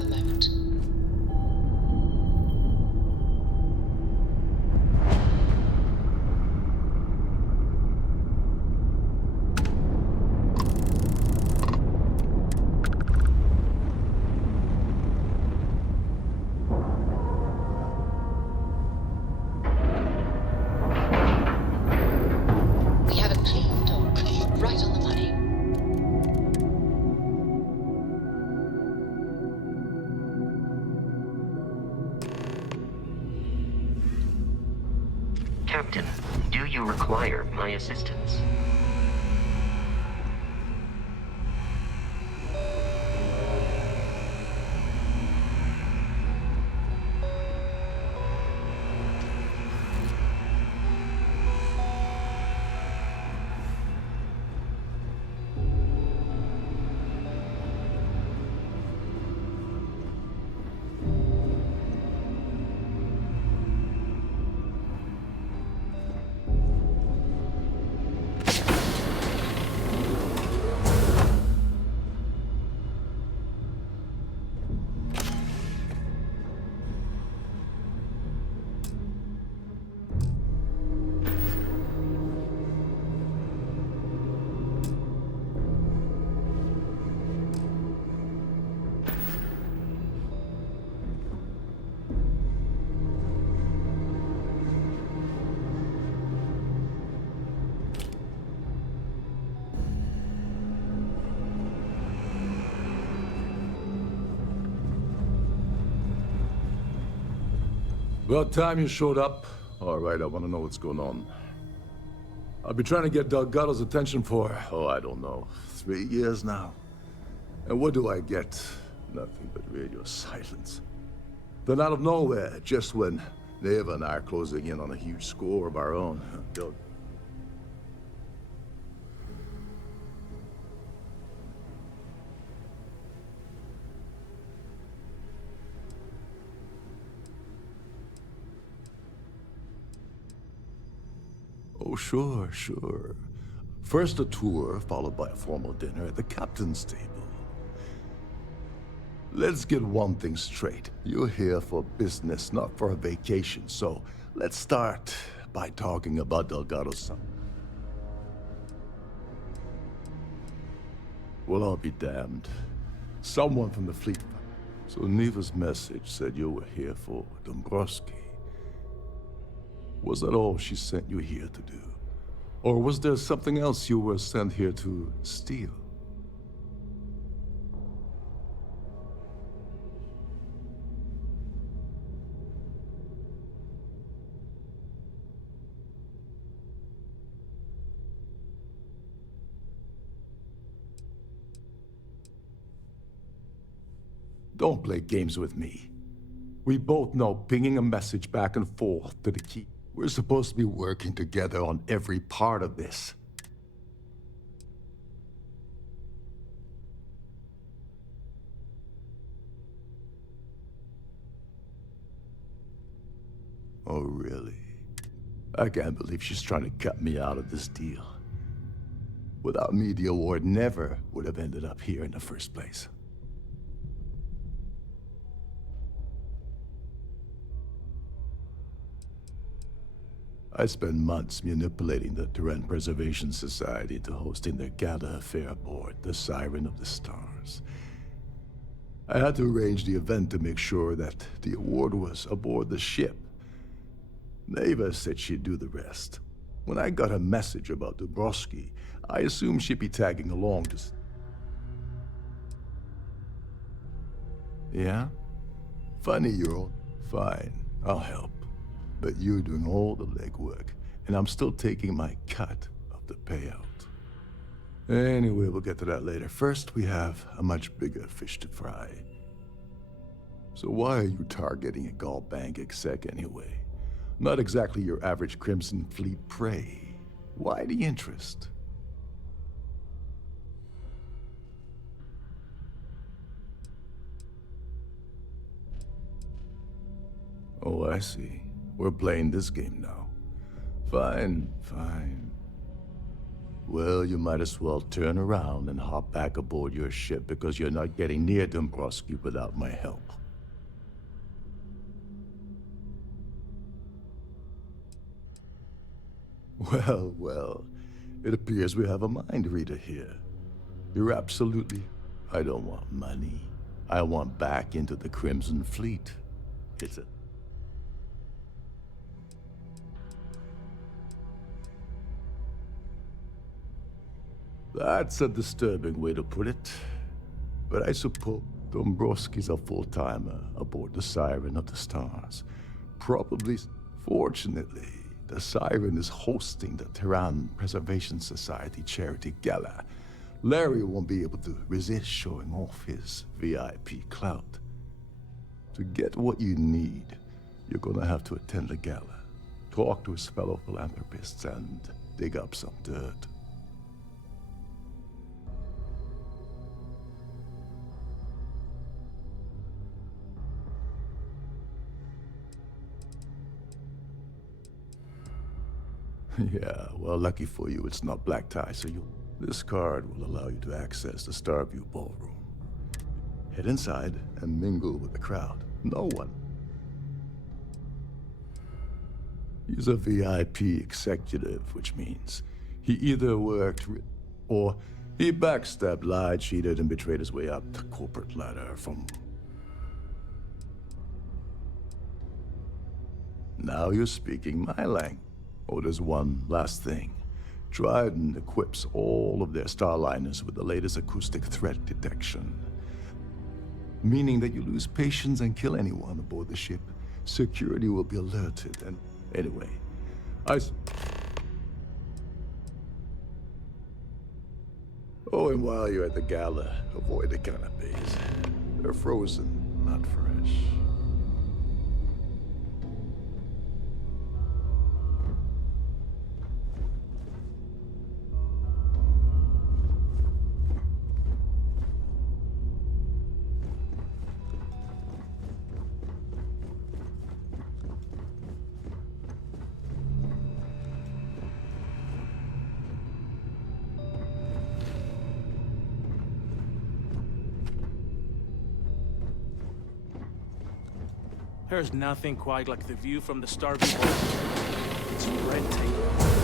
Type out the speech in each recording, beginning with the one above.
have a moment. We have a clean dock, right on the money. Captain, do you require my assistance? About time you showed up. All right, I want to know what's going on. I've been trying to get Delgado's attention for, I don't know, 3 years now. And what do I get? Nothing but radio silence. Then out of nowhere, just when Neva and I are closing in on a huge score of our own, Oh, sure, sure. First a tour, followed by a formal dinner at the captain's table. Let's get one thing straight. You're here for business, not for a vacation, so let's start by talking about Delgado's son. Well, I'll be damned. Someone from the fleet. So Neva's message said you were here for Dombrowski. Was that all she sent you here to do? Or was there something else you were sent here to steal? Don't play games with me. We both know pinging a message back and forth to the key. We're supposed to be working together on every part of this. Oh, really? I can't believe she's trying to cut me out of this deal. Without me, the award never would have ended up here in the first place. I spent months manipulating the Terran Preservation Society into hosting their gala affair aboard the Siren of the Stars. I had to arrange the event to make sure that the award was aboard the ship. Neva said she'd do the rest. When I got a message about Dombrowski, I assumed she'd be tagging along to... Yeah? Funny you're all... Fine, I'll help. But you're doing all the legwork, and I'm still taking my cut of the payout. Anyway, we'll get to that later. First, we have a much bigger fish to fry. So why are you targeting a Galbank exec anyway? Not exactly your average Crimson Fleet prey. Why the interest? Oh, I see. We're playing this game now. Fine, fine. Well, you might as well turn around and hop back aboard your ship because you're not getting near Dombrowski without my help. Well, well, it appears we have a mind reader here. You're absolutely... I don't want money. I want back into the Crimson Fleet. It's a... That's a disturbing way to put it. But I suppose Dombrowski's a full-timer aboard the Siren of the Stars. Probably... Fortunately, the Siren is hosting the Tehran Preservation Society charity gala. Larry won't be able to resist showing off his VIP clout. To get what you need, you're gonna have to attend the gala, talk to his fellow philanthropists, and dig up some dirt. Yeah, well, lucky for you, it's not black tie, so you... This card will allow you to access the Starfield ballroom. Head inside and mingle with the crowd. No one. He's a VIP executive, which means he either worked or he backstabbed, lied, cheated, and betrayed his way up the corporate ladder from... Now you're speaking my language. Oh, there's one last thing. Trident equips all of their starliners with the latest acoustic threat detection. Meaning that you lose patience and kill anyone aboard the ship, security will be alerted, and anyway, Oh, and while you're at the gala, avoid the canapes. They're frozen, not fresh. There's nothing quite like the view from the Starfield. It's breathtaking.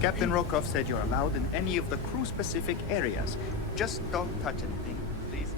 Captain Rokov said you're allowed in any of the crew-specific areas. Just don't touch anything, please.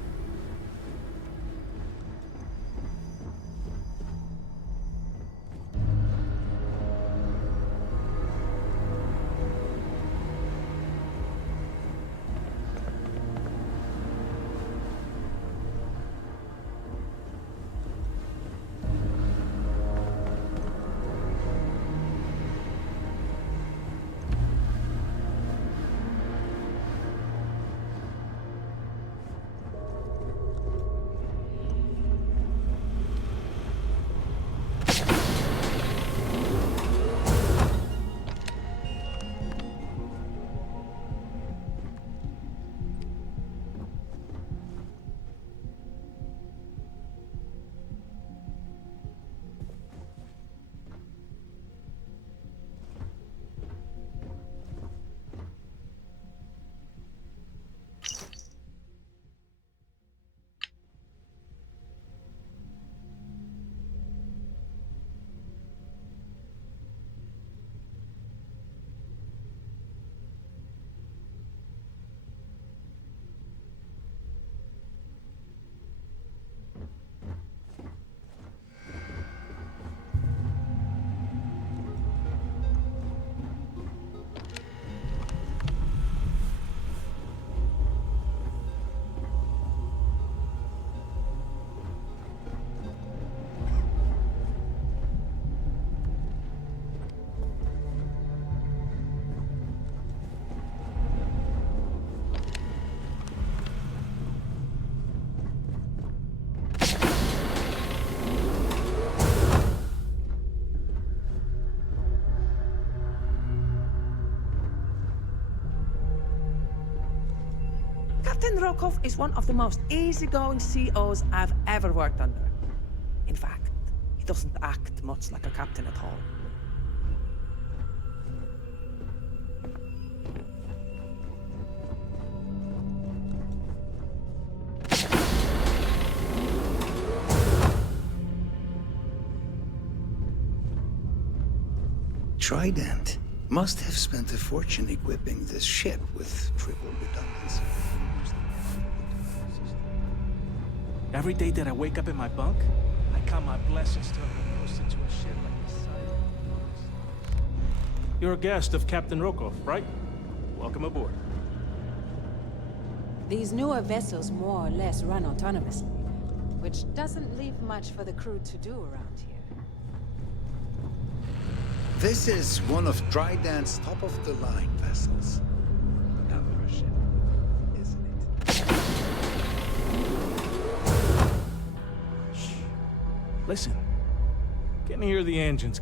Captain Rokov is one of the most easygoing COs I've ever worked under. In fact, he doesn't act much like a captain at all. Trident must have spent a fortune equipping this ship with triple redundancy. Every day that I wake up in my bunk, I count my blessings to have been posted to a ship like the Siren. You're a guest of Captain Rokov, right? Welcome aboard. These newer vessels more or less run autonomously, which doesn't leave much for the crew to do around here. This is one of Trident's top-of-the-line vessels. Another ship, isn't it? Shh. Listen. Can you hear the engines?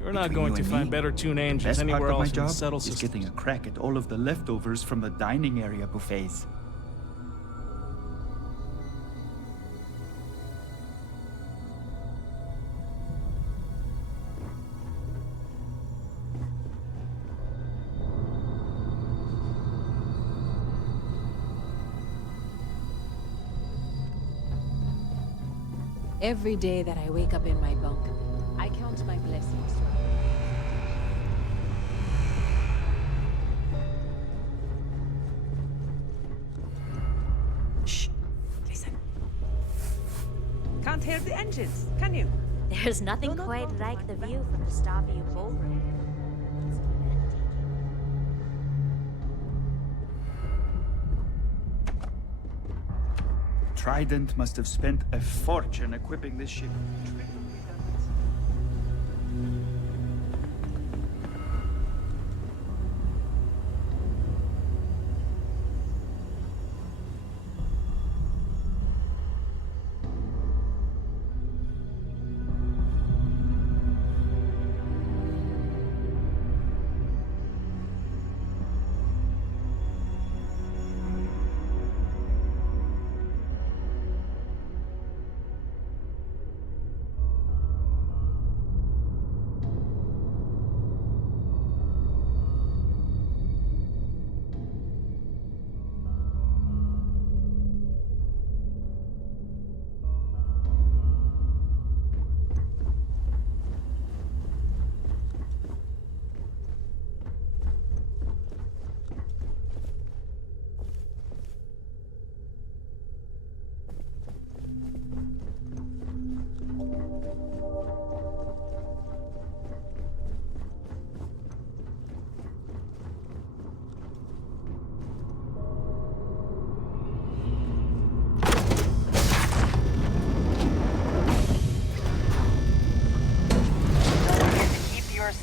You're not going to find better tuned engines anywhere else in the settled is system. getting a crack at all of the leftovers from the dining area buffets. Every day that I wake up in my bunk, I count my blessings. Shh. Listen. Can't hear the engines, can you? There's nothing quite like the view from the Starfield ballroom. Trident must have spent a fortune equipping this ship.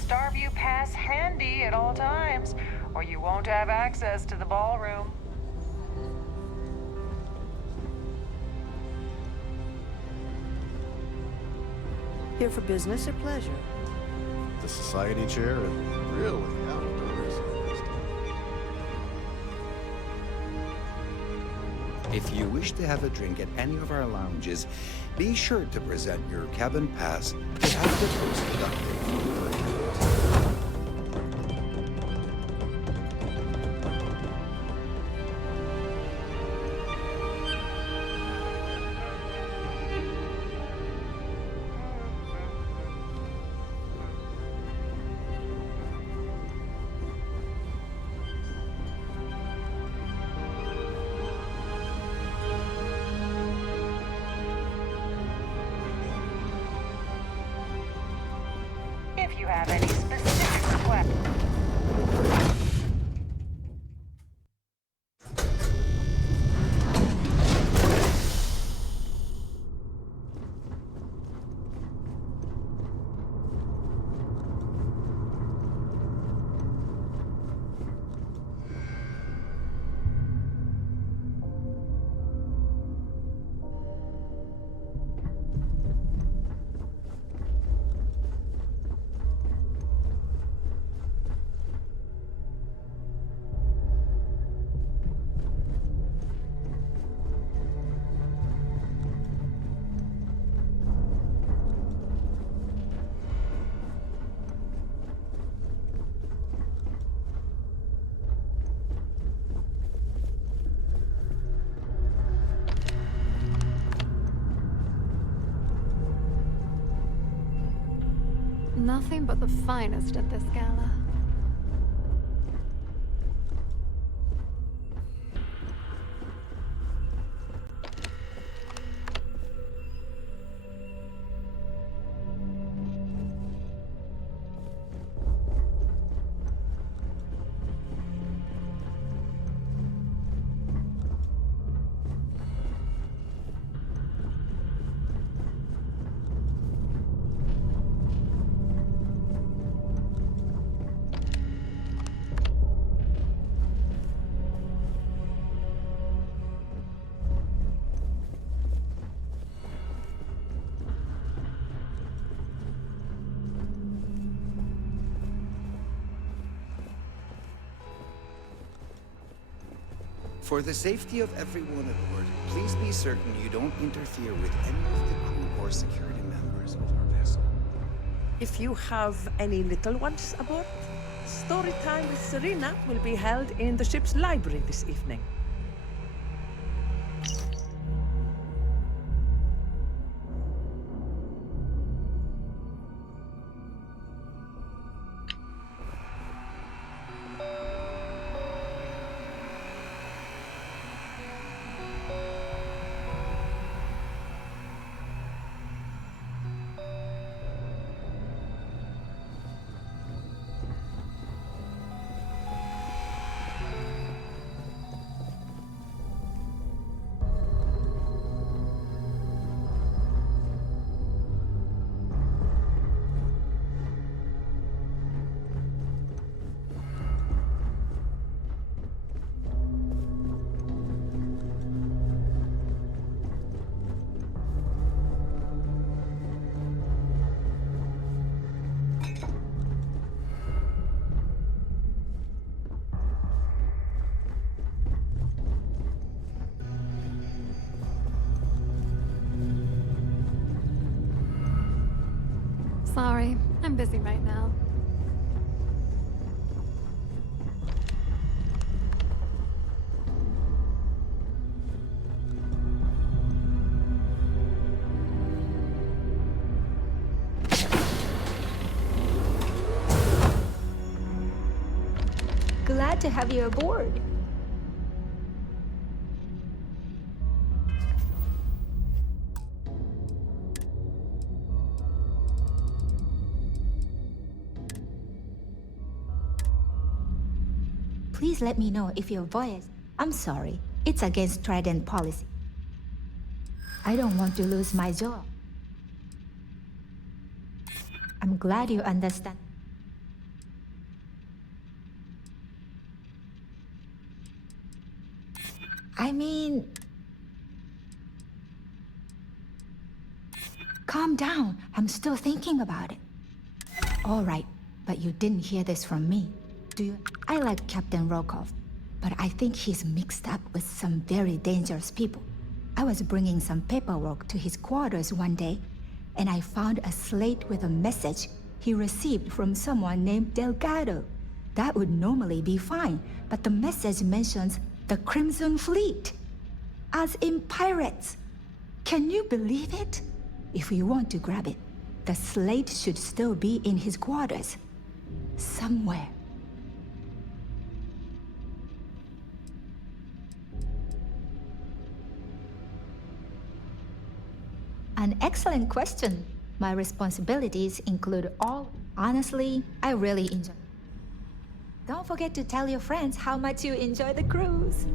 Starview pass handy at all times, or you won't have access to the ballroom. Here for business or pleasure? The society chair and really outdoors. If you wish to have a drink at any of our lounges, be sure to present your cabin pass to have the post deducted from your account. If you have any specific requests. Nothing but the finest at this gala. For the safety of everyone aboard, please be certain you don't interfere with any of the crew or security members of our vessel. If you have any little ones aboard, story time with Serena will be held in the ship's library this evening. Sorry, I'm busy right now. Glad to have you aboard. Please let me know if your voyage... I'm sorry, it's against Trident policy. I don't want to lose my job. I'm glad you understand. I mean... Calm down, I'm still thinking about it. All right, but you didn't hear this from me. Do you? I like Captain Rokov, but I think he's mixed up with some very dangerous people. I was bringing some paperwork to his quarters one day, and I found a slate with a message he received from someone named Delgado. That would normally be fine, but the message mentions the Crimson Fleet, as in pirates. Can you believe it? If we want to grab it, the slate should still be in his quarters. Somewhere. An excellent question. My responsibilities include all... Honestly, I really enjoy... Don't forget to tell your friends how much you enjoy the cruise.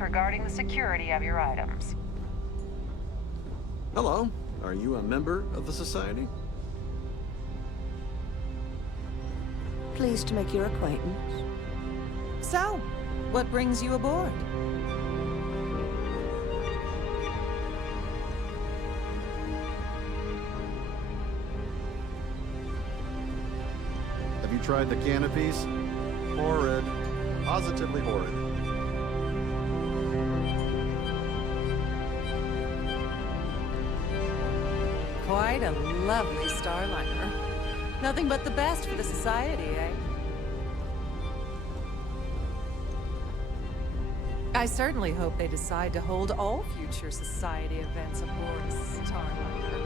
Regarding the security of your items. Hello. Are you a member of the Society? Pleased to make your acquaintance. So, what brings you aboard? Have you tried the canopies? Horrid. Positively horrid. Quite a lovely starliner. Nothing but the best for the Society, eh? I certainly hope they decide to hold all future Society events aboard a starliner.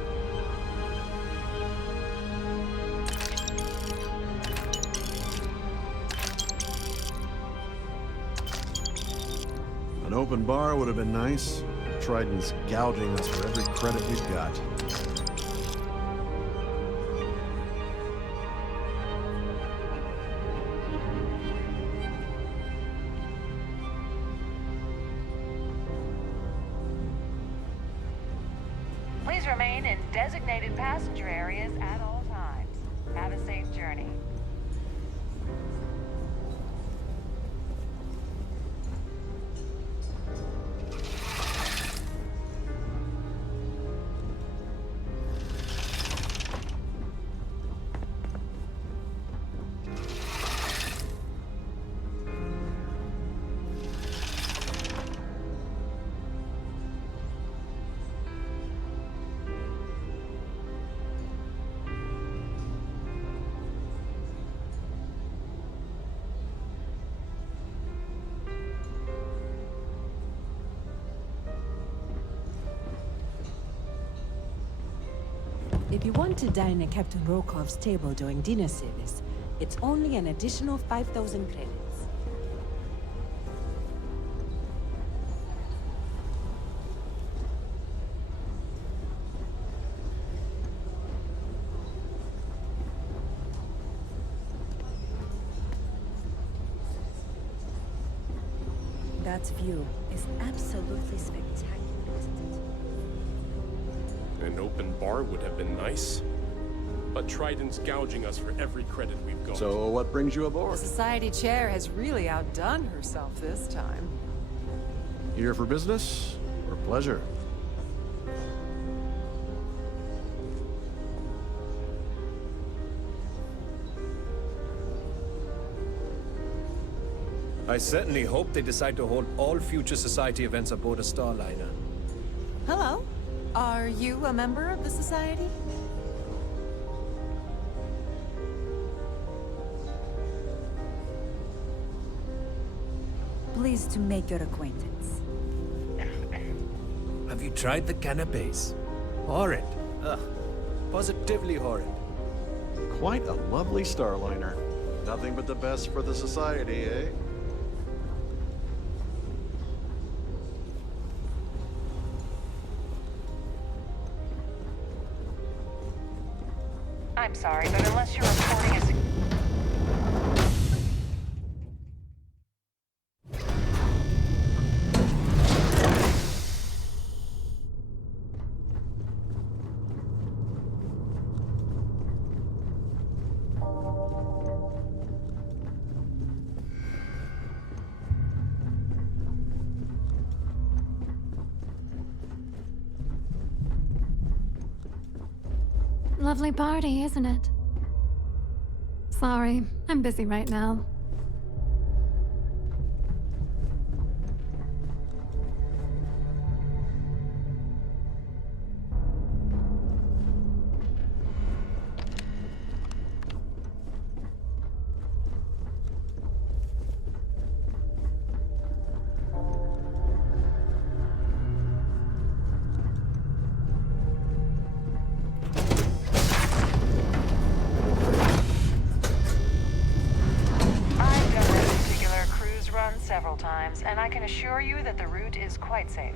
An open bar would have been nice. Trident's gouging us for every credit we've got. Please remain in designated passenger areas at all times. Have a safe journey. If you want to dine at Captain Rokov's table during dinner service, it's only an additional 5,000 credits. That view is absolutely spectacular, isn't it? An open bar would have been nice. But Trident's gouging us for every credit we've got. So what brings you The aboard? Society chair has really outdone herself this time. Here for business or pleasure? I certainly hope they decide to hold all future Society events aboard a starliner. Hello. Are you a member of the Society? Pleased to make your acquaintance. Have you tried the canapes? Horrid. Ugh. Positively horrid. Quite a lovely starliner. Nothing but the best for the Society, eh? I'm sorry, but unless you're reporting a... Lovely party, isn't it? Sorry, I'm busy right now. several times, and I can assure you that the route is quite safe.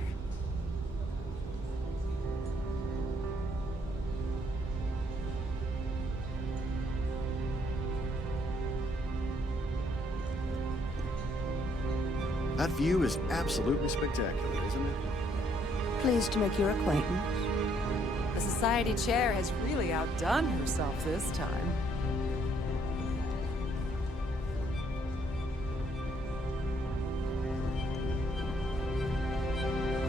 That view is absolutely spectacular, isn't it? Pleased to make your acquaintance. The Society chair has really outdone herself this time.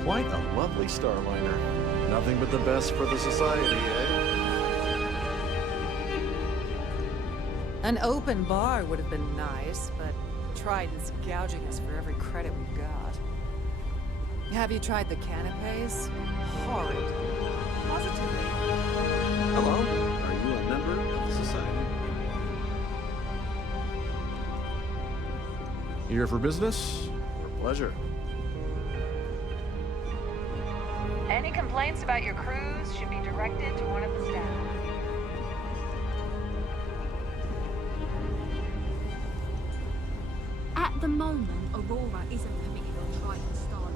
Quite a lovely starliner. Nothing but the best for the Society, eh? An open bar would have been nice, but Trident's gouging us for every credit we've got. Have you tried the canapes? Horrid. Positively. Hello? Are you a member of the society? Here for business or pleasure? Any complaints about your cruise should be directed to one of the staff. At the moment, Aurora isn't permitted on Trident Starliners.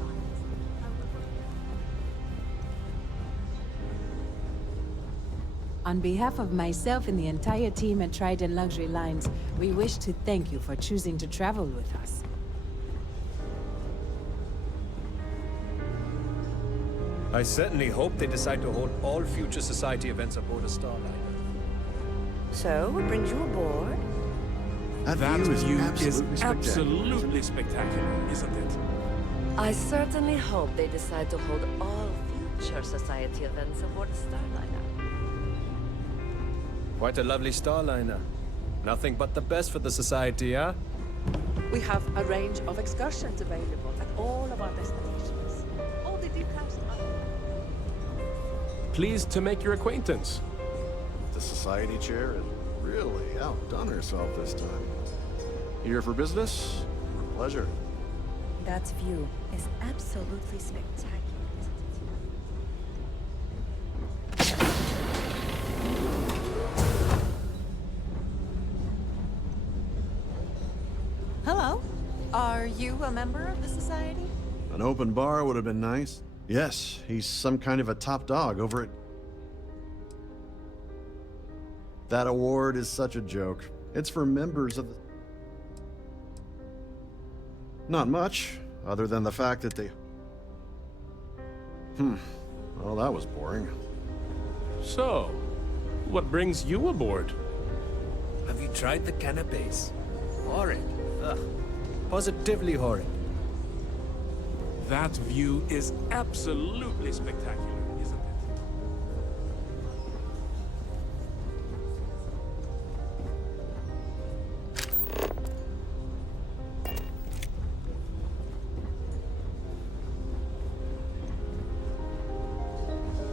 On behalf of myself and the entire team at Trident Luxury Lines, we wish to thank you for choosing to travel with us. I certainly hope they decide to hold all future society events aboard a Starliner. So, what brings you aboard? That view is absolutely spectacular, isn't it? I certainly hope they decide to hold all future society events aboard Starliner. Quite a lovely Starliner. Nothing but the best for the society, huh? We have a range of excursions available at all of our destinations. All the details are... Pleased to make your acquaintance. The society chair has really outdone herself this time. Here for business or pleasure? That view is absolutely spectacular. Hello. Are you a member of the society? An open bar would have been nice. Yes, he's some kind of a top dog over at... That award is such a joke. It's for members of the... Not much, other than the fact that they... Well, that was boring. So, what brings you aboard? Have you tried the canapes? Horrid. Ugh. Positively horrid. That view is absolutely spectacular, isn't it?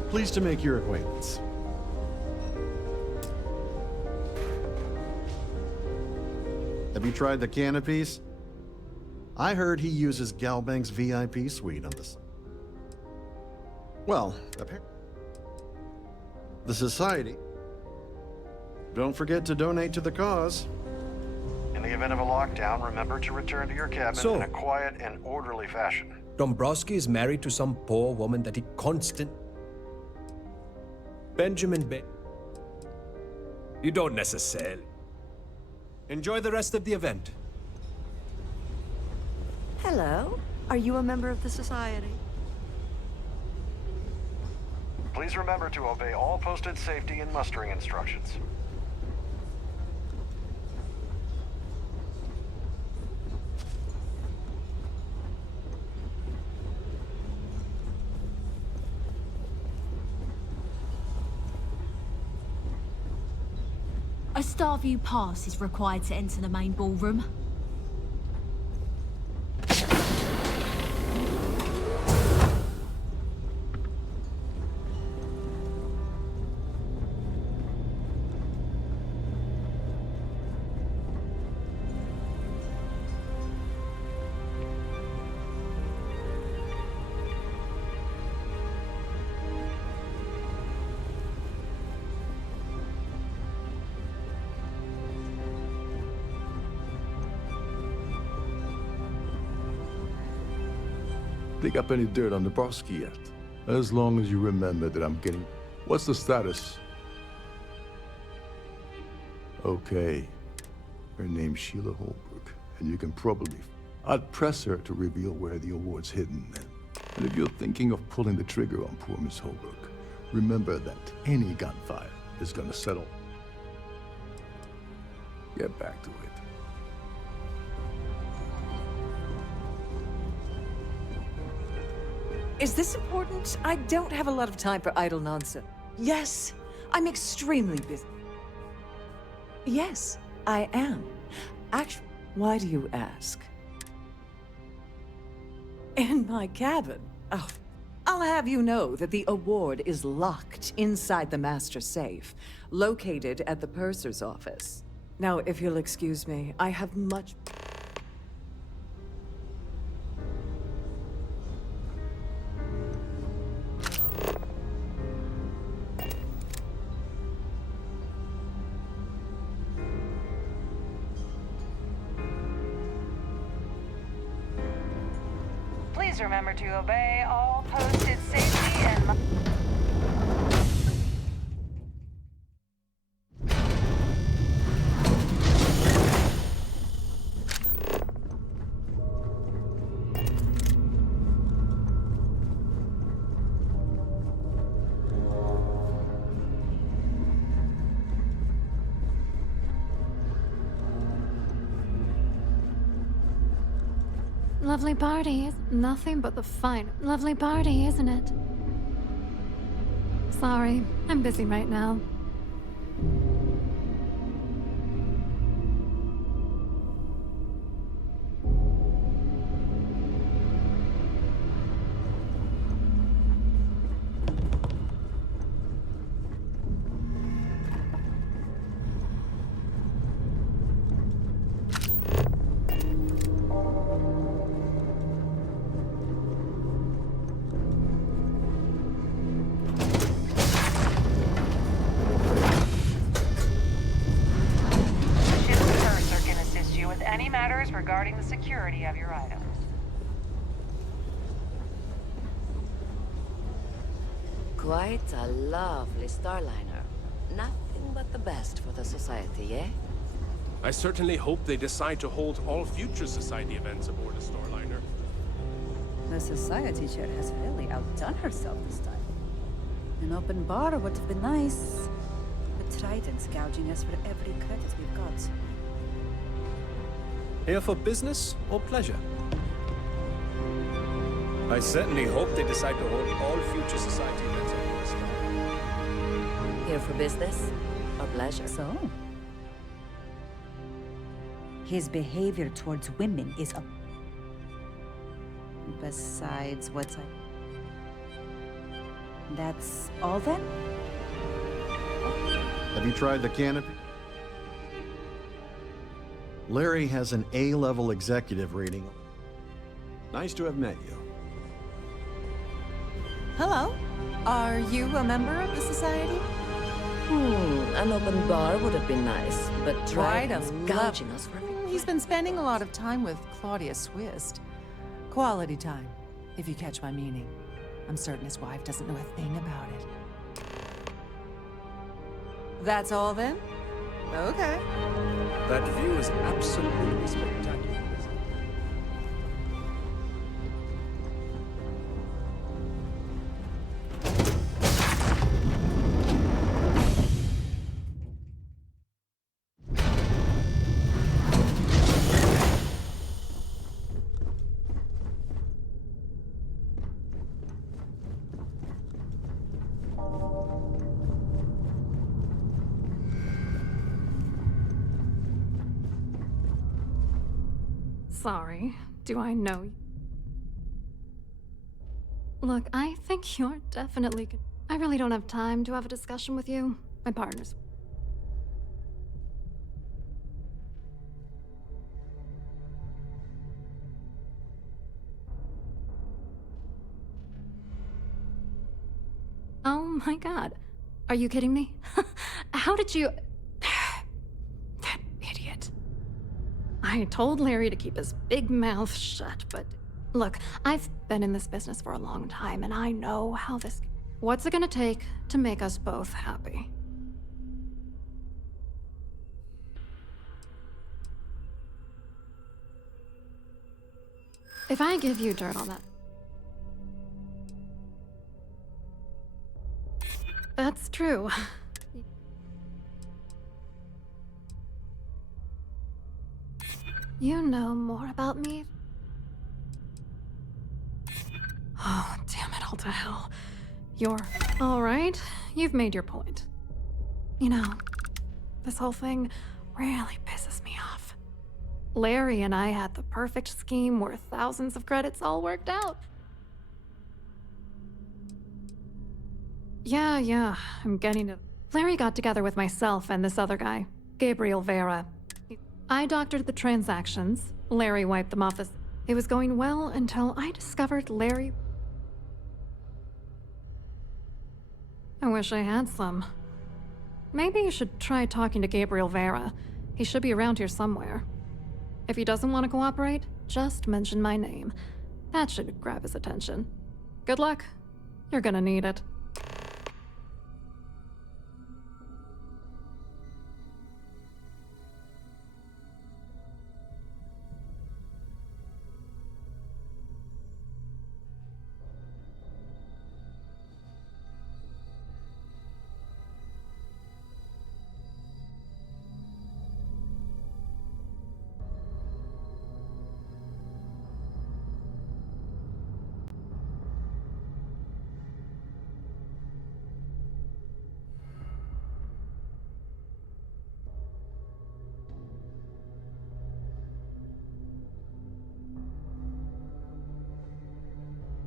Pleased to make your acquaintance. Have you tried the canopies? I heard he uses Galbank's VIP suite on this. Well, apparently. The society. Don't forget to donate to the cause. In the event of a lockdown, remember to return to your cabin in a quiet and orderly fashion. Dombrowski is married to some poor woman that he Benjamin Bay. You don't necessarily. Enjoy the rest of the event. Hello. Are you a member of the society? Please remember to obey all posted safety and mustering instructions. A Starview pass is required to enter the main ballroom. Dig up any dirt on the Broski yet? As long as you remember that I'm getting... What's the status? Okay. Her name's Sheila Holbrook, and you can probably... I'd press her to reveal where the award's hidden then. And if you're thinking of pulling the trigger on poor Miss Holbrook, remember that any gunfire is gonna settle. Get back to it. Is this important? I don't have a lot of time for idle nonsense. Yes, I'm extremely busy. Yes, I am. Actually, why do you ask? In my cabin. Oh, I'll have you know that the award is locked inside the master safe, located at the purser's office. Now, if you'll excuse me, I have much... Please remember to obey all posted safety and... Lovely party, nothing but the fine. Lovely party, isn't it? Sorry, I'm busy right now. regarding the security of your items. Quite a lovely Starliner. Nothing but the best for the Society, eh? I certainly hope they decide to hold all future Society events aboard a Starliner. The Society chair has really outdone herself this time. An open bar would have been nice. But Trident's gouging us for every credit we've got. Here for business or pleasure? I certainly hope they decide to hold all future Society events aboard a Starliner. Here for business or pleasure? So? His behavior towards women is a... Besides what's That's all then? Have you tried the canopy? Larry has an A-level executive rating. Nice to have met you. Hello. Are you a member of the Society? An open bar would have been nice, but Trident's gouging us for every... He's been spending a lot of time with Claudia Swist. Quality time, if you catch my meaning. I'm certain his wife doesn't know a thing about it. That's all then? Okay. That view is absolutely spectacular. Sorry, do I know you? Look, I think you're definitely good. I really don't have time to have a discussion with you. My partner's... Oh my god. Are you kidding me? How did you... That idiot. I told Larry to keep his big mouth shut, but... Look, I've been in this business for a long time, and I know how this... What's it gonna take to make us both happy? If I give you dirt on that... That's true. You know more about me? Oh, damn it all to hell. You're... Alright, you've made your point. You know, this whole thing really pisses me off. Larry and I had the perfect scheme where thousands of credits all worked out. Yeah, I'm getting it. Larry got together with myself and this other guy, Gabriel Vera. I doctored the transactions. Larry wiped them off. It was going well until I discovered Larry... I wish I had some. Maybe you should try talking to Gabriel Vera. He should be around here somewhere. If he doesn't want to cooperate, just mention my name. That should grab his attention. Good luck. You're gonna need it.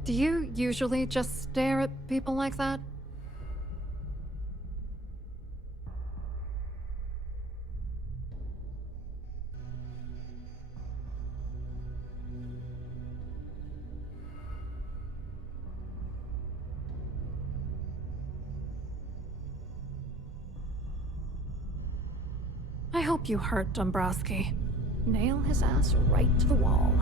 Do you usually just stare at people like that? I hope you hurt Dombrowski. Nail his ass right to the wall.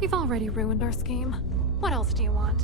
You've already ruined our scheme. What else do you want?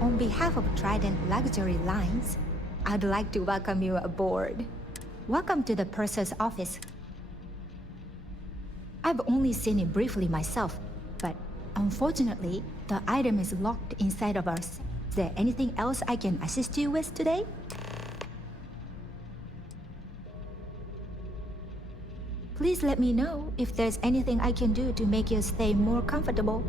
On behalf of Trident Luxury Lines, I'd like to welcome you aboard. Welcome to the purser's office. I've only seen it briefly myself, but unfortunately, the item is locked inside of us. Is there anything else I can assist you with today? Please let me know if there's anything I can do to make your stay more comfortable.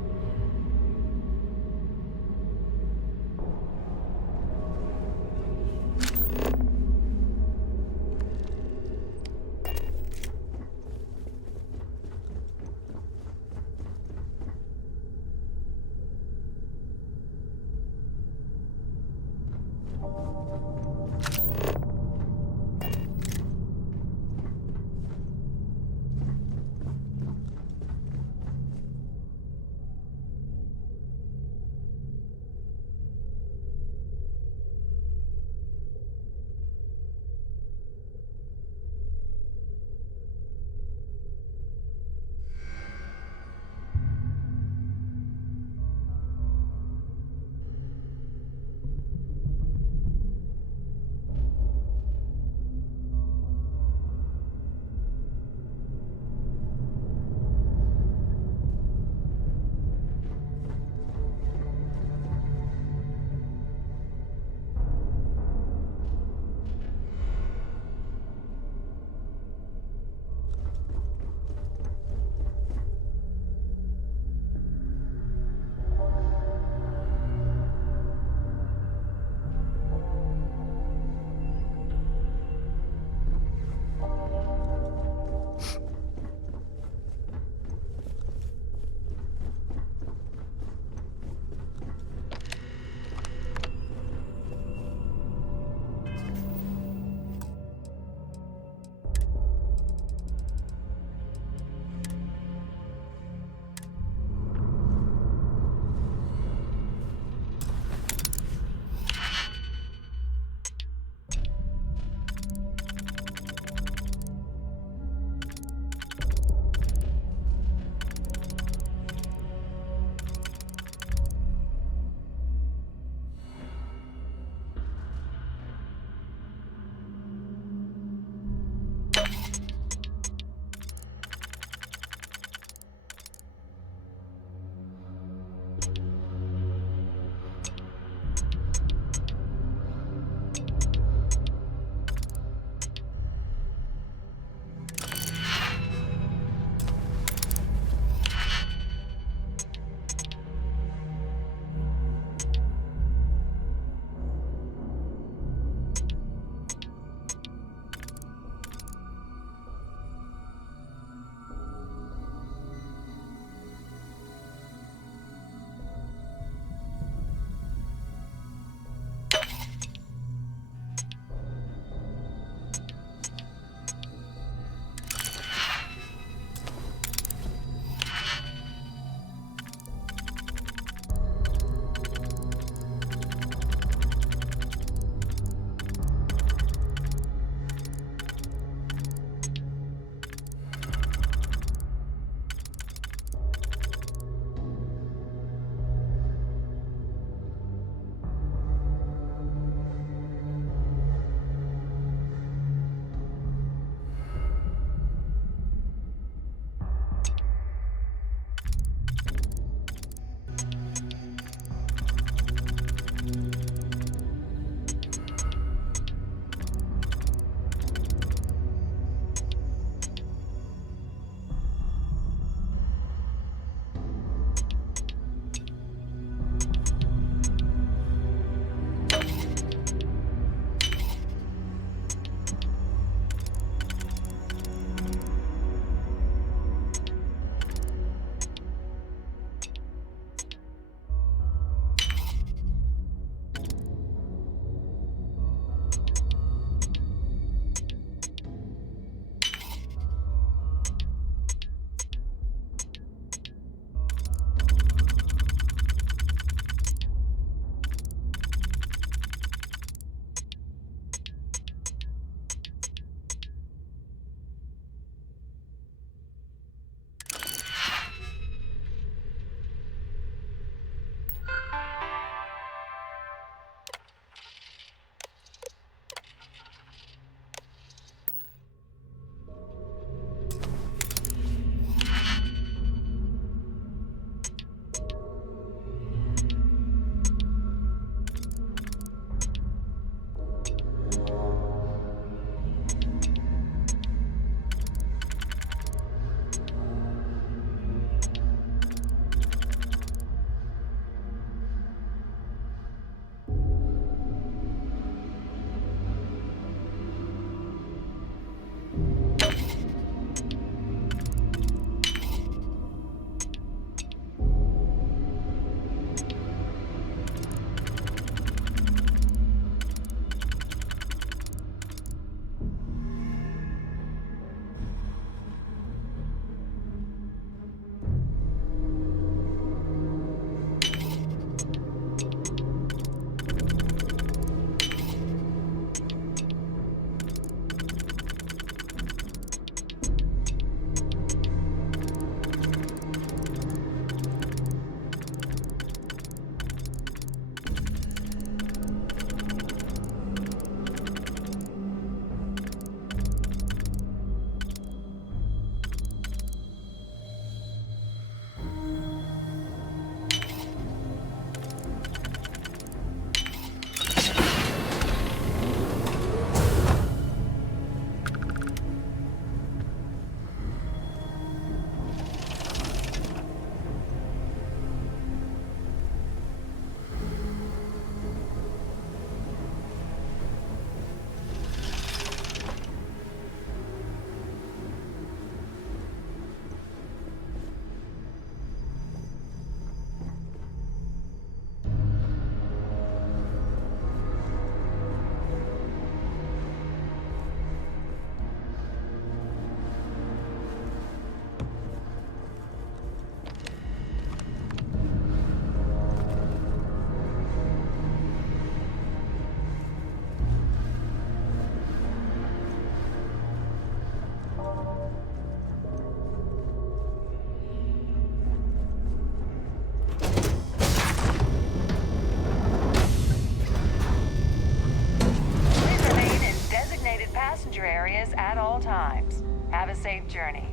all times. Have a safe journey.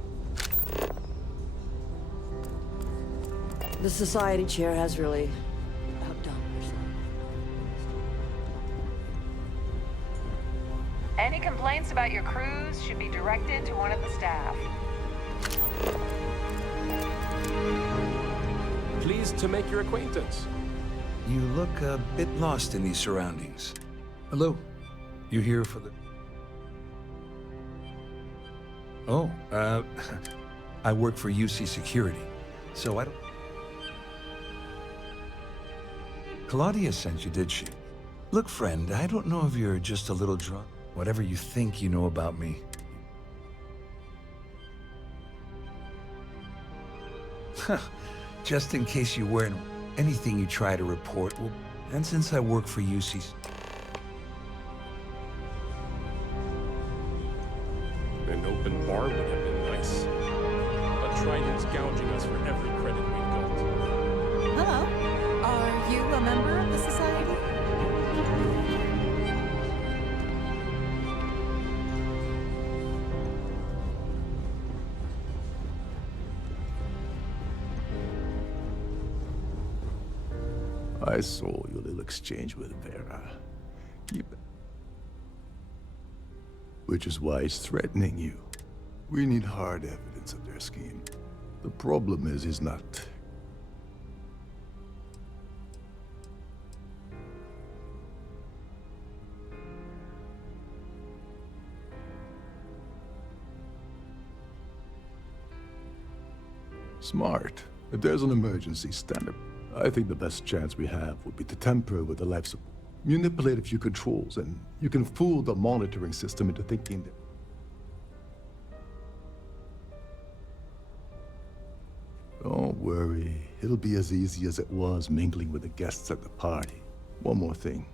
The society chair has really outdone herself. Any complaints about your cruise should be directed to one of the staff. Pleased to make your acquaintance. You look a bit lost in these surroundings. Hello. You here for the... Oh, I work for UC Security, so I don't... Claudia sent you, did she? Look, friend, I don't know if you're just a little drunk. Whatever you think you know about me. Just in case you weren't, anything you try to report will... And since I work for UC... An open bar would have been nice. But Trident's gouging us for every credit we've got. Hello. Are you a member of the society? I saw your little exchange with Vera. Keep it. Which is why he's threatening you. We need hard evidence of their scheme. The problem is he's not... smart. If there's an emergency, stand up. I think the best chance we have would be to tamper with the life support. Manipulate a few controls, and you can fool the monitoring system into thinking that... Don't worry. It'll be as easy as it was mingling with the guests at the party. One more thing.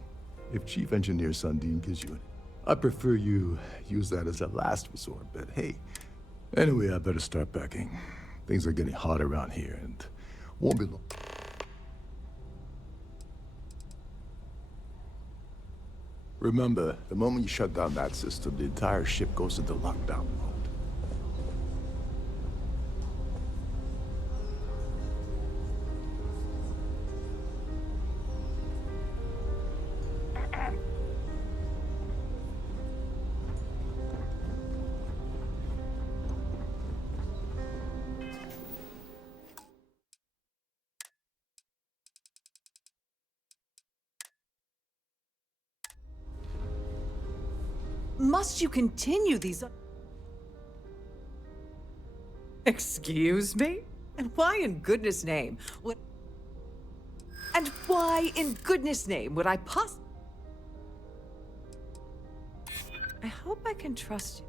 If Chief Engineer Sundin gives you an... I prefer you use that as a last resort, but hey. Anyway, I better start packing. Things are getting hot around here, and won't be long. Remember, the moment you shut down that system, the entire ship goes into lockdown mode. Must you continue these... Excuse me? And why in goodness name would... And why in goodness name would I I hope I can trust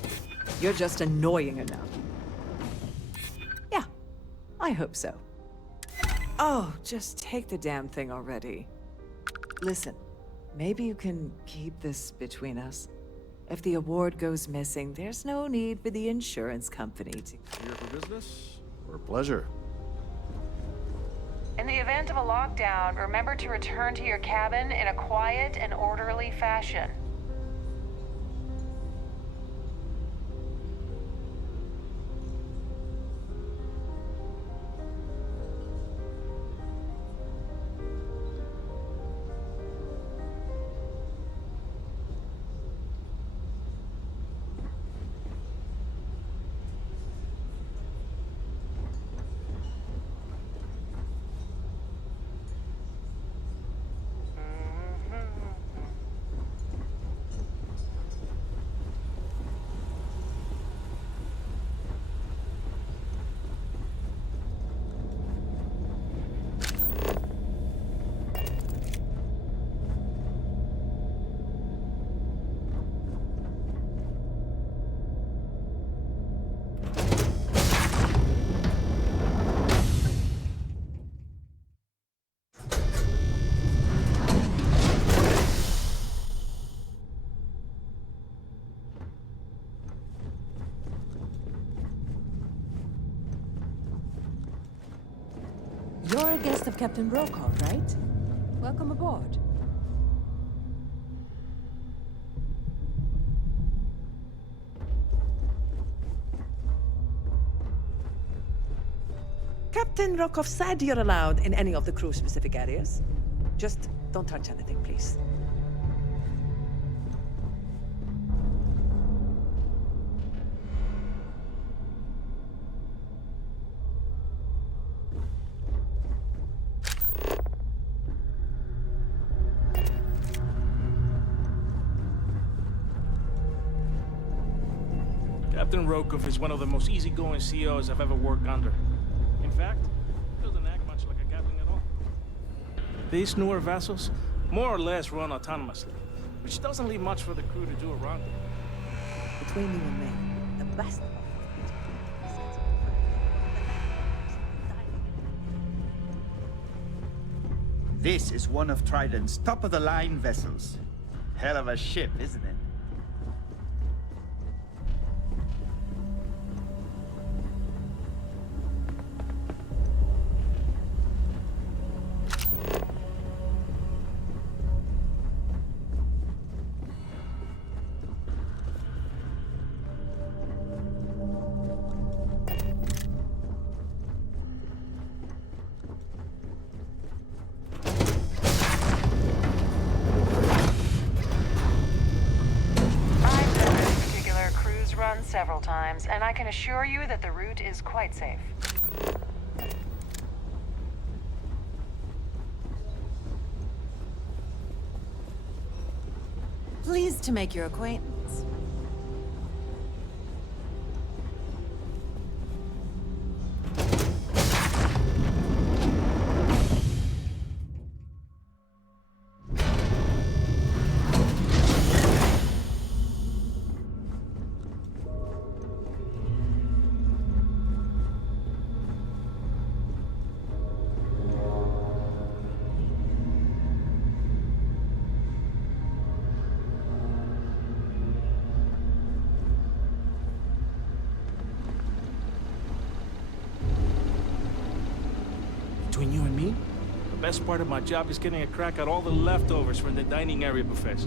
you. You're just annoying enough. Yeah, I hope so. Oh, just take the damn thing already. Listen, maybe you can keep this between us. If the award goes missing, there's no need for the insurance company to... Here for business or pleasure? In the event of a lockdown, remember to return to your cabin in a quiet and orderly fashion. You're a guest of Captain Rokov, right? Welcome aboard. Captain Rokov said you're allowed in any of the crew-specific areas. Just don't touch anything, please. Captain Rokov is one of the most easygoing CEOs I've ever worked under. In fact, he doesn't act much like a captain at all. These newer vessels more or less run autonomously, which doesn't leave much for the crew to do around them. Between you and me, the best of This is one of Trident's top-of-the-line vessels. Hell of a ship, isn't it? Several times, and I can assure you that the route is quite safe. Pleased to make your acquaintance. Between you and me, the best part of my job is getting a crack at all the leftovers from the dining area buffets.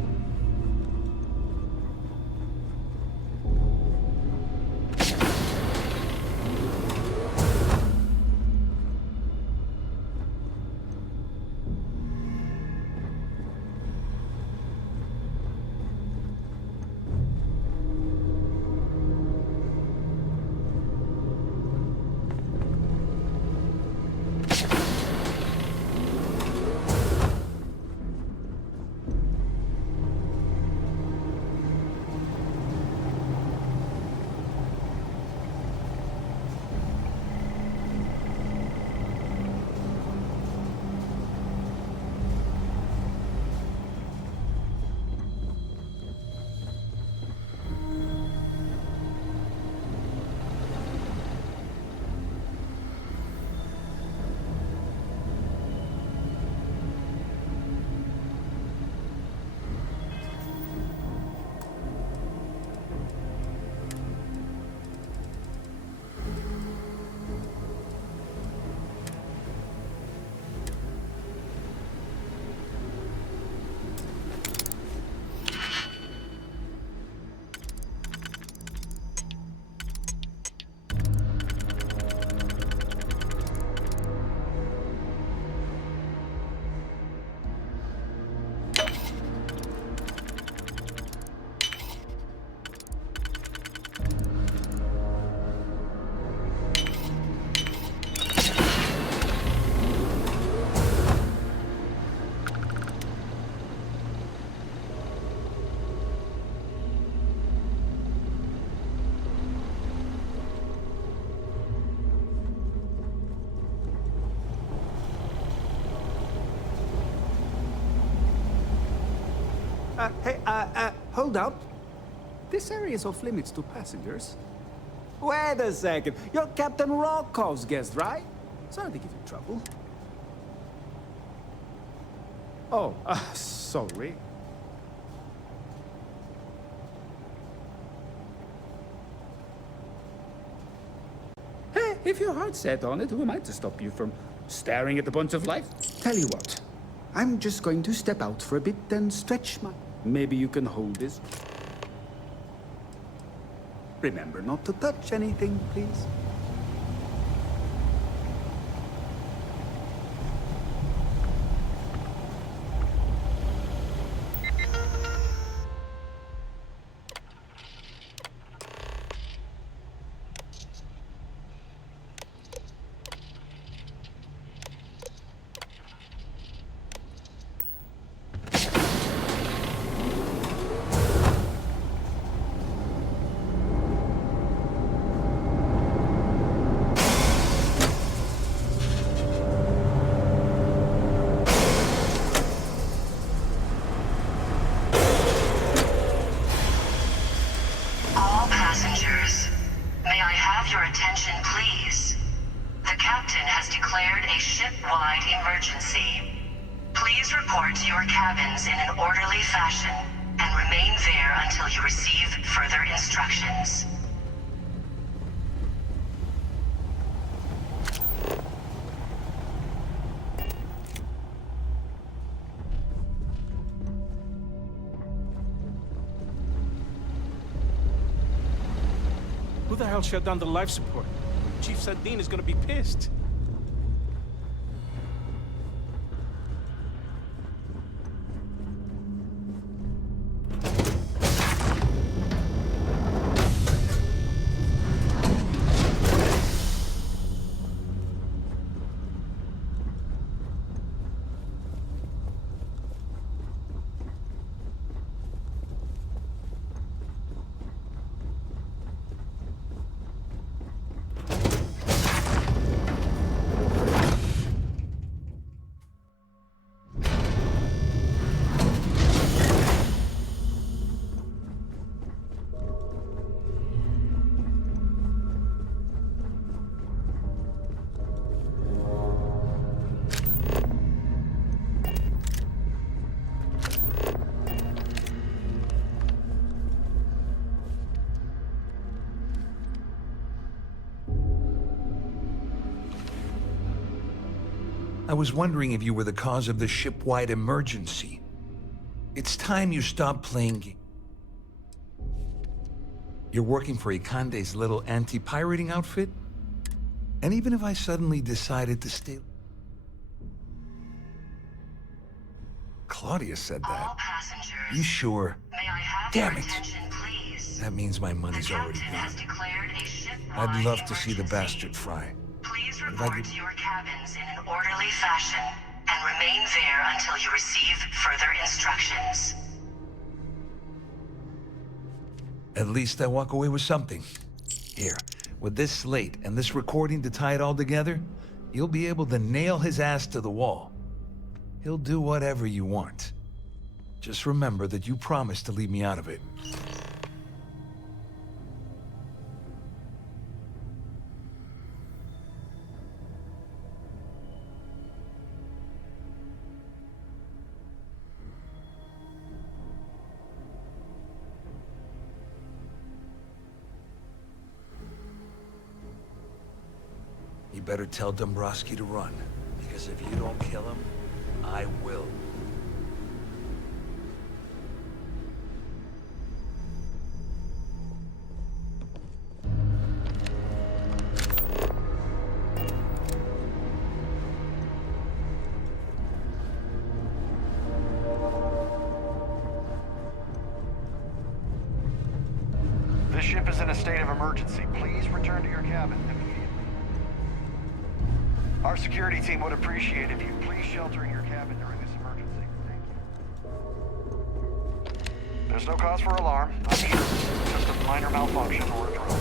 Hold up. This area is off limits to passengers. Wait a second. You're Captain Rokov's guest, right? Sorry to give you trouble. Oh, sorry. Hey, if your heart's set on it, who am I to stop you from staring at the bunch of life? Tell you what, I'm just going to step out for a bit and stretch my... Maybe you can hold this. Remember not to touch anything, please. has declared a ship-wide emergency. Please report to your cabins in an orderly fashion and remain there until you receive further instructions. Who the hell shut down the life support? Chief Sardine is gonna be pissed. I was wondering if you were the cause of the ship-wide emergency. It's time you stopped playing games. You're working for Ikande's little anti-pirating outfit? And even if I suddenly decided to stay... Claudia said that. You sure? Damn it. That means my money's already gone. I'd love to see the bastard fry. Please report to your cabins in an orderly fashion and remain there until you receive further instructions. At least I walk away with something. Here, with this slate and this recording to tie it all together, you'll be able to nail his ass to the wall. He'll do whatever you want. Just remember that you promised to leave me out of it. You better tell Dombrowski to run, because if you don't kill him, I will. This ship is in a state of emergency. Please return to your cabin immediately. Our security team would appreciate if you please shelter in your cabin during this emergency. Thank you. There's no cause for alarm. I'm sure it's just a minor malfunction or a drone.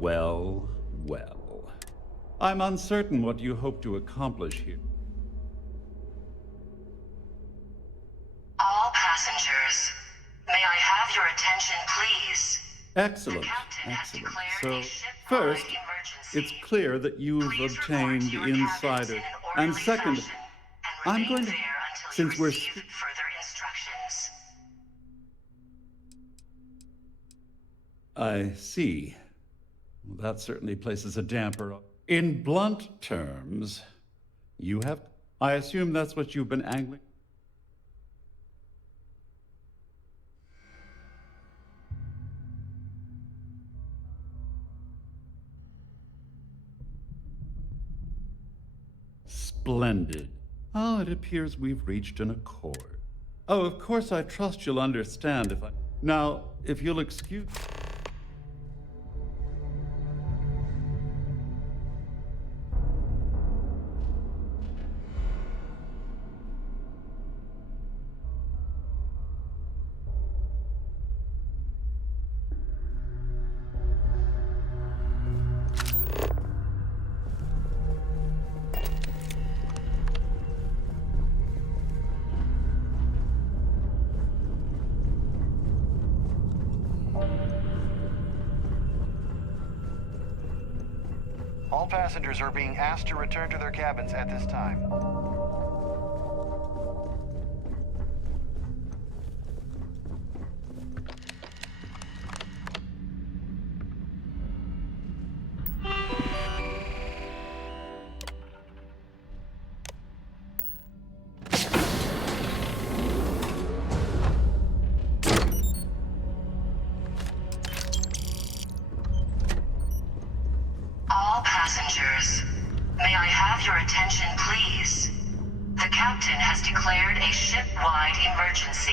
Well, well. I'm uncertain what you hope to accomplish here. All passengers, may I have your attention, please? Excellent, excellent. So, first, it's clear that you've obtained insider. And second, I'm going to... Since we're... Further instructions. I see. Well, that certainly places a damper. In blunt terms, you have... I assume that's what you've been angling... Splendid. Oh, it appears we've reached an accord. Oh, of course, I trust you'll understand if I... Now, if you'll excuse... All passengers are being asked to return to their cabins at this time. All passengers, may I have your attention, please? The captain has declared a ship-wide emergency.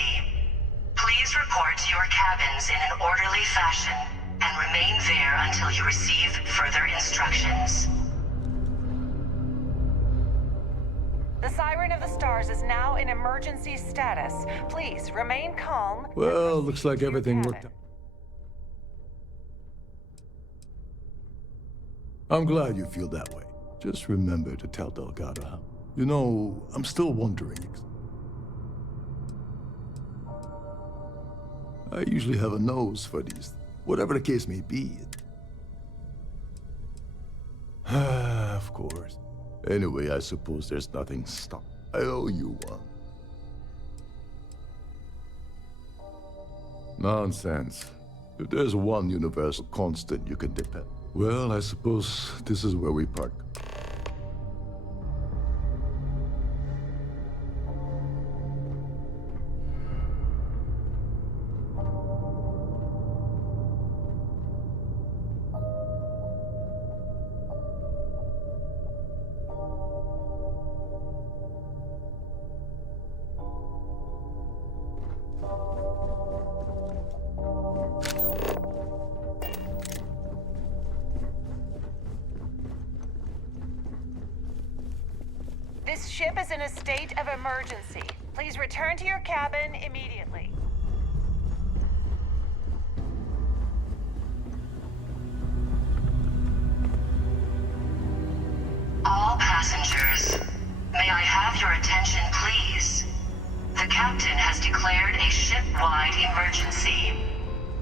Please report to your cabins in an orderly fashion and remain there until you receive further instructions. The Siren of the Stars is now in emergency status. Please remain calm. Well, looks like everything worked out. I'm glad you feel that way. Just remember to tell Delgado how. You know, I'm still wondering. I usually have a nose for these. Whatever the case may be. Of course. Anyway, I suppose there's nothing stop. I owe you one. Nonsense. If there's one universal constant you can depend. Well, I suppose this is where we park. This ship is in a state of emergency. Please return to your cabin immediately. All passengers, may I have your attention, please? The captain has declared a ship-wide emergency.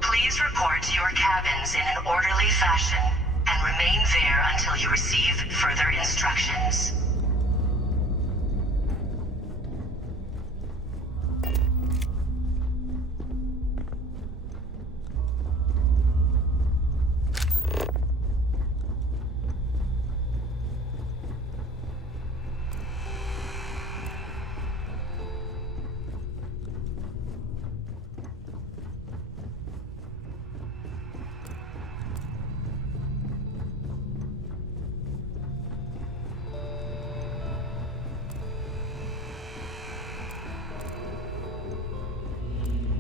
Please report to your cabins in an orderly fashion and remain there until you receive further instructions.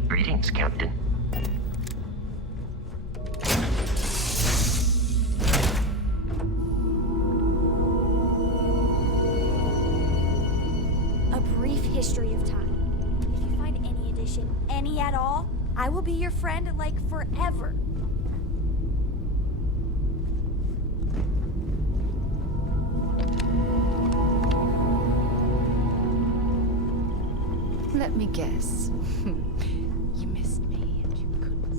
Greetings, Captain. A brief history of time. If you find any addition, any at all, I will be your friend like forever. Let me guess. You missed me and you couldn't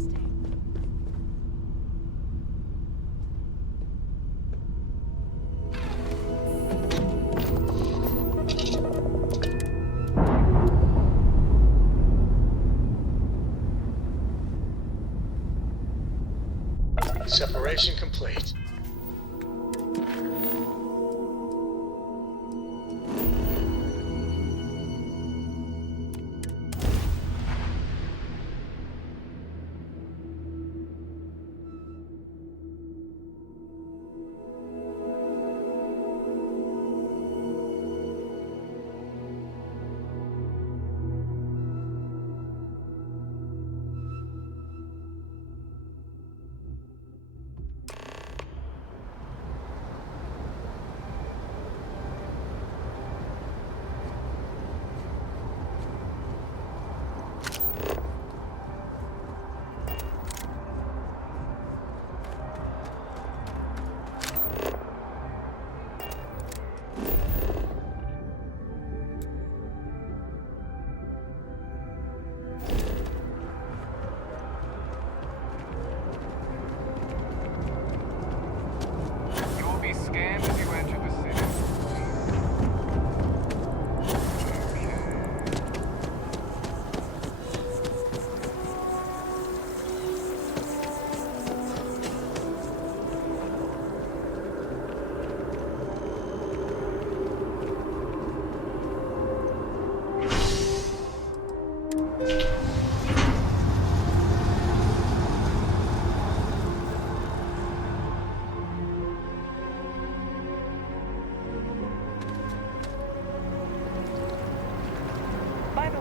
stay. Separation complete.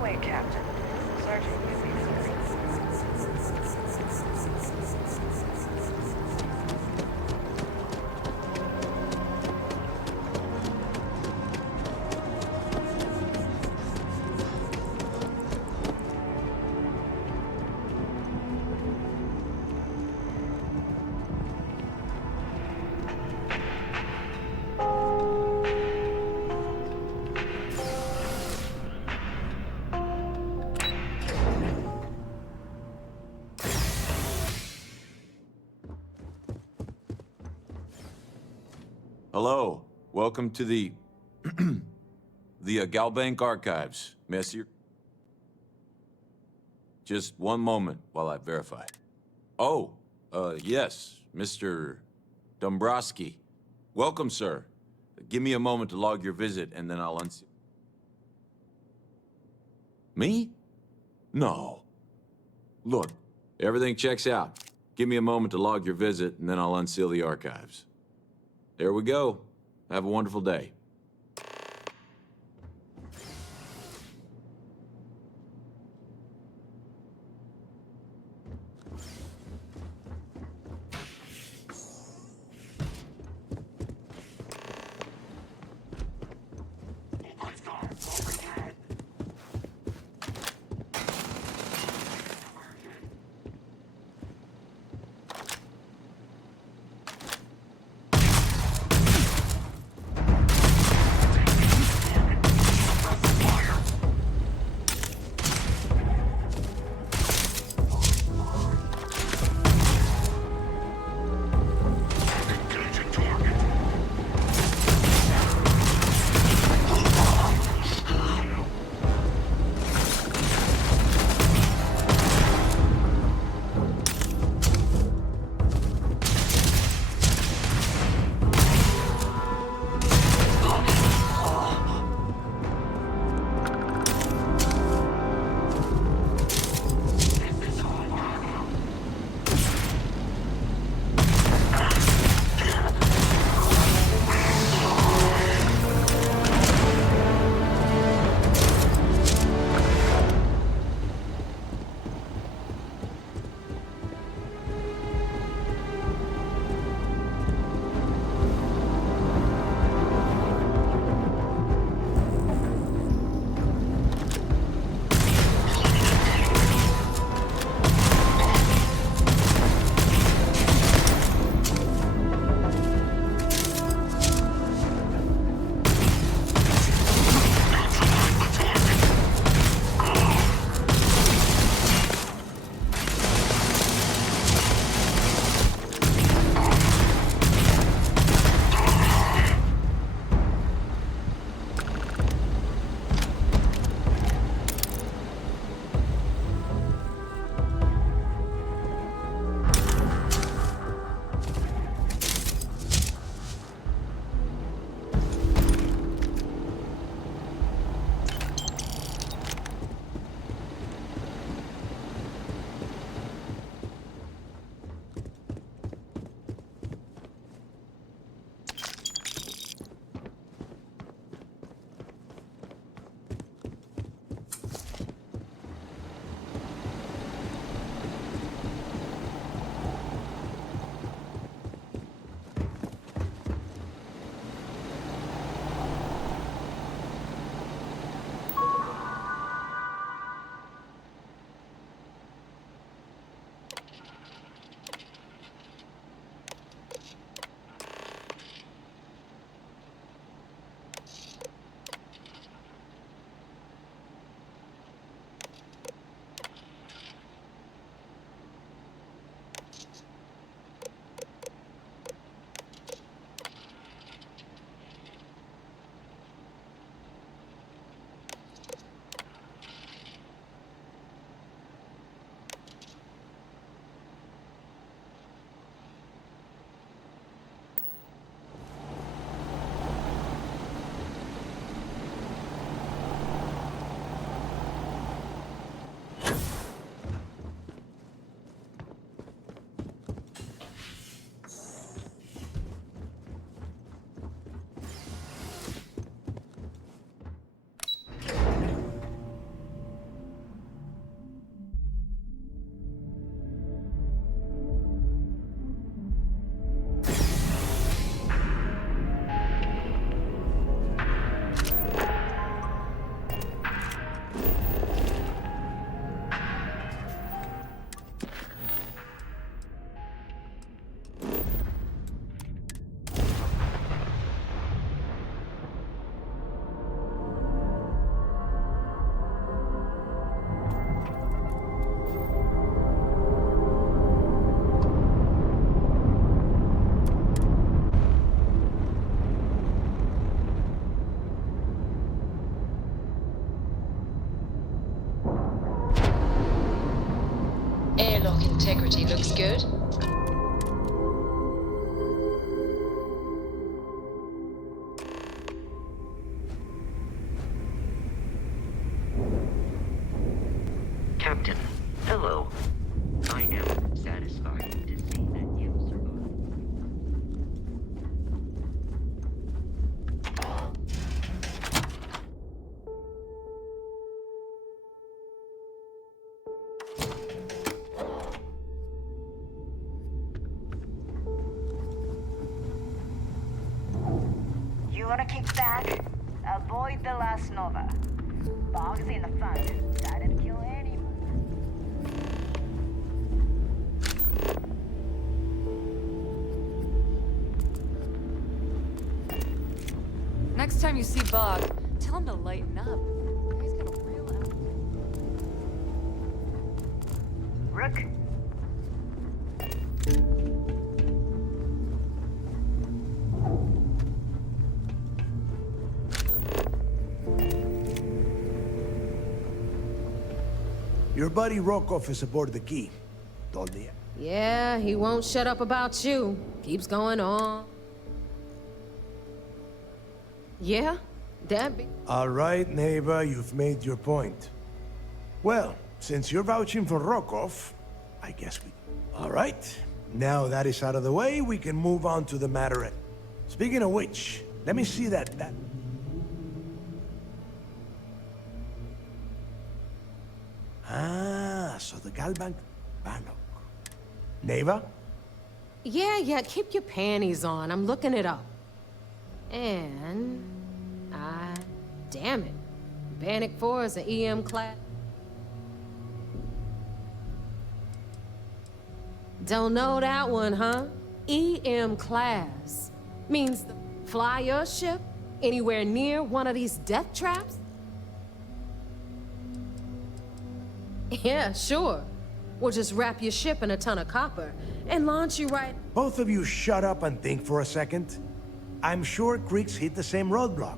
way, Captain. Sergeant Whitney's here. Hello. Welcome to the Galbank archives, Monsieur. Just one moment while I verify. Oh, yes, Mr. Dombrowski. Welcome, sir. Give me a moment to log your visit, and then I'll unseal. Me? No. Look, everything checks out. Give me a moment to log your visit, and then I'll unseal the archives. There we go. Have a wonderful day. integrity looks good. Captain, hello. I am satisfied to see that you survived. You wanna kick back? Avoid the last Nova. Bog's in the front. Didn't kill anyone. Next time you see Bog, tell him to lighten up. He's got a real outfit. Rook? Your buddy Rokov is aboard the key. Told me. Yeah, he won't shut up about you. Keeps going on. Yeah, that be... All right, neighbor, you've made your point. Well, since you're vouching for Rokov, I guess we... All right, now that is out of the way, we can move on to the matter at... Speaking of which, let me see that... Ah, so the Galbank Bannock. Neighbor? Yeah, keep your panties on. I'm looking it up. And... damn it. Bannock 4 is an EM class. Don't know that one, huh? EM class. Means fly your ship anywhere near one of these death traps? Yeah, sure. We'll just wrap your ship in a ton of copper and launch you right... Both of you shut up and think for a second. I'm sure Creeks hit the same roadblock.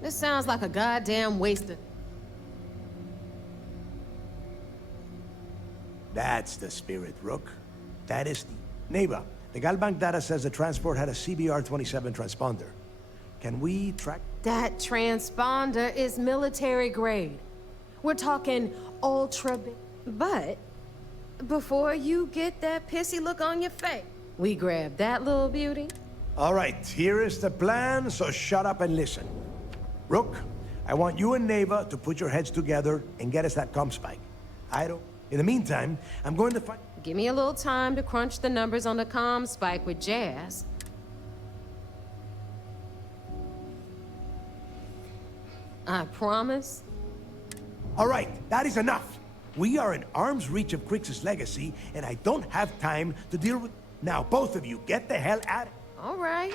This sounds like a goddamn waste of... That's the spirit, Rook. That is the... Neighbor, the Galbank data says the transport had a CBR-27 transponder. Can we track... That transponder is military grade. We're talking ultra big. But before you get that pissy look on your face, we grab that little beauty. All right, here is the plan, so shut up and listen. Rook, I want you and Neva to put your heads together and get us that comm spike. In the meantime, I'm going to find... Give me a little time to crunch the numbers on the comm spike with Jazz. I promise. All right, that is enough. We are in arm's reach of Creeks' legacy, and I don't have time to deal with... Now, both of you, get the hell out of... All right.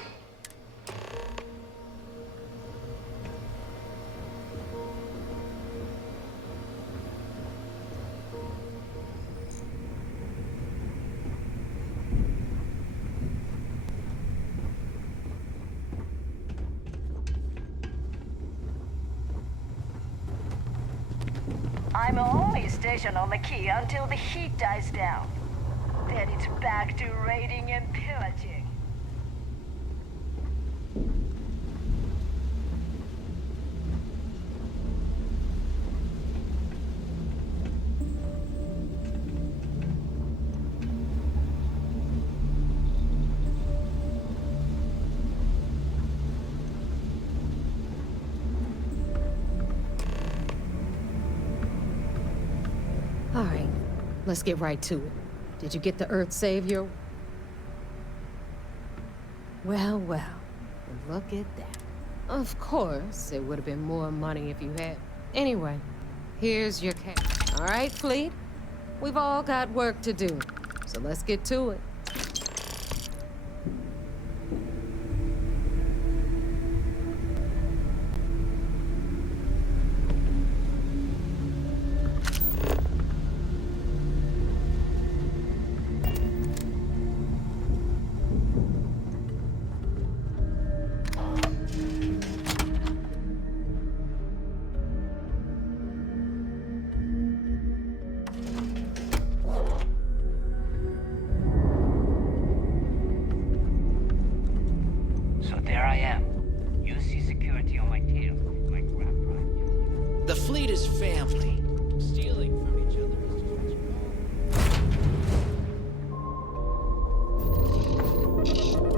I'm only stationed on the key until the heat dies down. Then it's back to raiding and pillaging. All right, let's get right to it. Did you get the Earth Savior? Well, look at that. Of course, it would have been more money if you had. Anyway, here's your cash. All right, Fleet? We've all got work to do, so let's get to it. So there I am. You see security on my tail. My grab prime. The fleet is family. Stealing from each other is just what you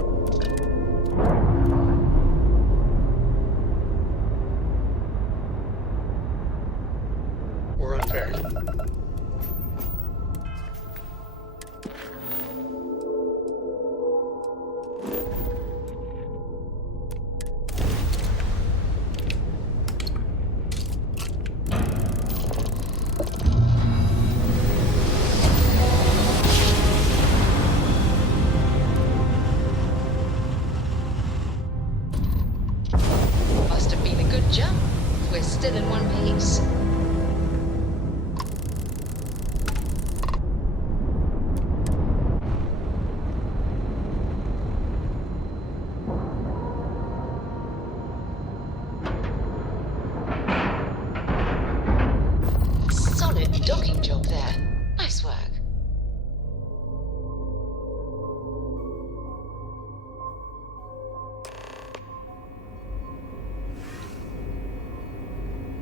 We're unpaired. Must have been a good jump. We're still in one piece. Solid docking job there. Nice work.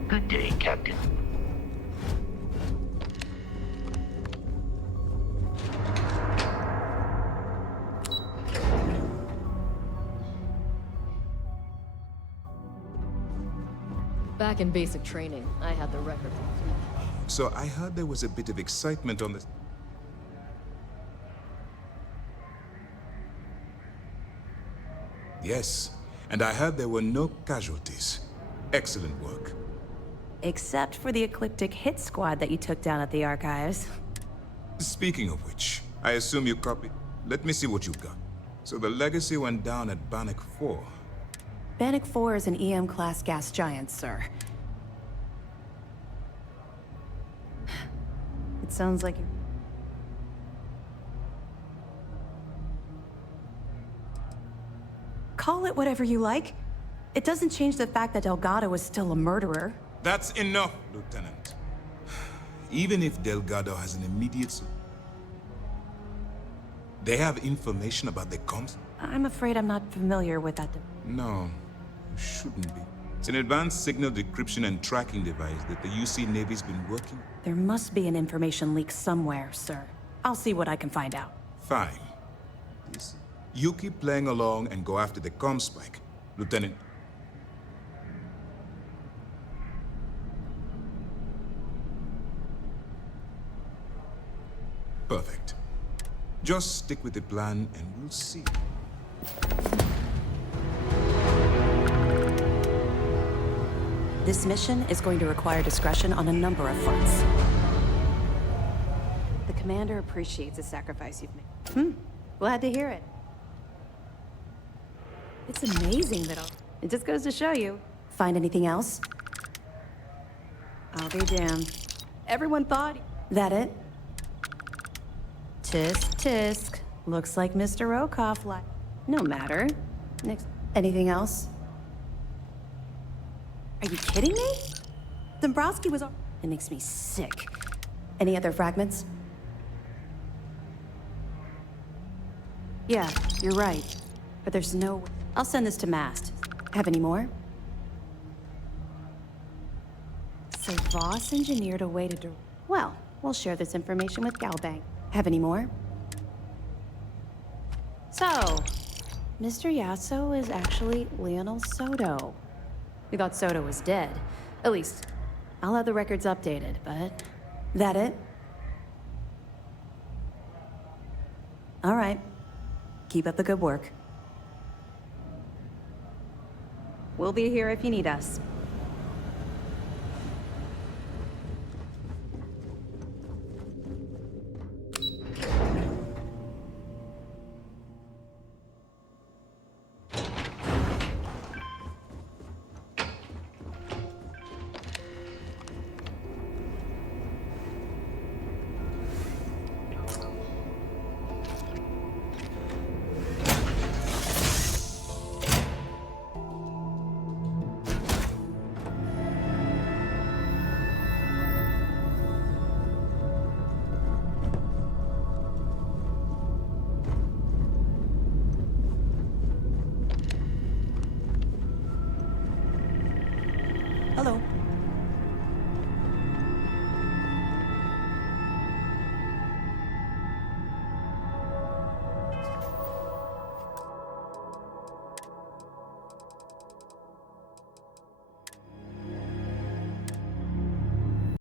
Good day, Captain. Back in basic training, I had the record. So I heard there was a bit of excitement on this. Yes, and I heard there were no casualties. Excellent work. Except for the ecliptic hit squad that you took down at the archives. Speaking of which, I assume you copied. Let me see what you've got. So the legacy went down at Bannock 4. Bannock 4 is an EM-class gas giant, sir. It sounds like you... Call it whatever you like. It doesn't change the fact that Delgado is still a murderer. That's enough, Lieutenant. Even if Delgado has an immediate... They have information about the comms? I'm afraid I'm not familiar with that. No, you shouldn't be. It's an advanced signal decryption and tracking device that the UC Navy's been working. There must be an information leak somewhere, sir. I'll see what I can find out. Fine. You keep playing along and go after the comm spike, Lieutenant. Perfect. Just stick with the plan and we'll see. This mission is going to require discretion on a number of fronts. The commander appreciates the sacrifice you've made. Glad to hear it. It's amazing that it just goes to show you. Find anything else? I'll be damned. Everyone thought... That it? Tisk, tisk. Looks like Mr. Rokov No matter. Next. Anything else? Are you kidding me? Dombrowski was... It makes me sick. Any other fragments? Yeah, you're right. But there's no... I'll send this to Mast. Have any more? So Voss engineered a way to... Well, we'll share this information with Galbank. Have any more? So, Mr. Yasso is actually Lionel Soto. We thought Soto was dead. At least, I'll have the records updated, but... That it? All right. Keep up the good work. We'll be here if you need us.